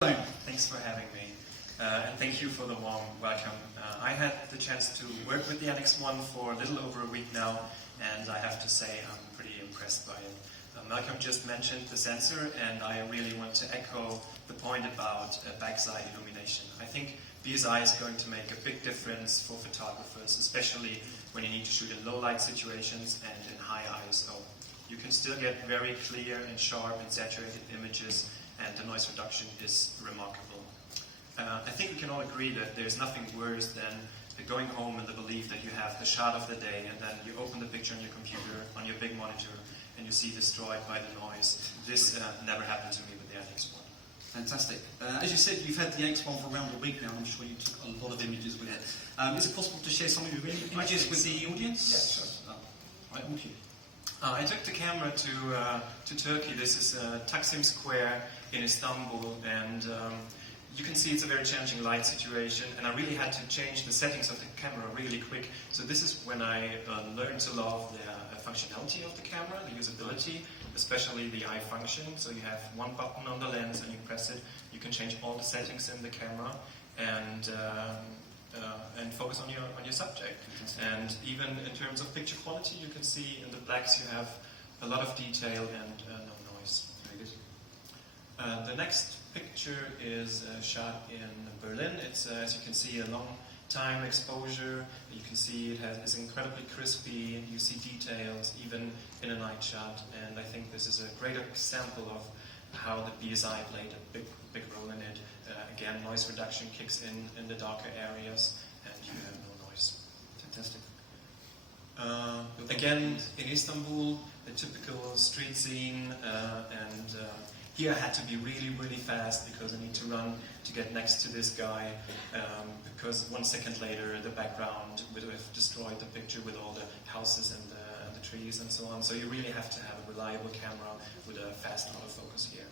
Thanks for having me, and thank you for the warm welcome. I had the chance to work with the NX1 for a little over a week now, and I have to say I'm pretty impressed by it. Malcolm just mentioned the sensor, and I really want to echo the point about backside illumination. I think BSI is going to make a big difference for photographers, especially when you need to shoot in low light situations and in high ISO. You can still get very clear and sharp and saturated images, and the noise reduction is remarkable. I think we can all agree that there's nothing worse than going home in the belief that you have the shot of the day, and then you open the picture on your computer, on your big monitor, and you see destroyed by the noise. This never happened to me with the NX1. Fantastic. As you said, you've had the NX1 for around a week now. I'm sure you took a lot of images with it. Is it possible to share some of your images with the audience? Yes, sure. Right, thank you. I took the camera to Turkey. This is Taksim Square in Istanbul, and you can see it's a very challenging light situation, and I really had to change the settings of the camera really quick. So this is when I learned to love the functionality of the camera, the usability, especially the eye function. So you have one button on the lens and you press it. You can change all the settings in the camera and focus on your subject. And even in terms of picture quality, you can see in the blacks you have a lot of detail and no noise. Very good. The next picture is shot in Berlin. It's, as you can see, a long time exposure. You can see it's incredibly crispy. You see details even in a night shot, and I think this is a great example of how the BSI played a big role in it. Again, noise reduction kicks in the darker areas, and you have no noise. Fantastic. Again, in Istanbul, the typical street scene, and here I had to be really fast because I need to run to get next to this guy, because 1 second later the background would have destroyed the picture with all the houses and the trees and so on. So you really have to have a reliable camera with a fast autofocus here.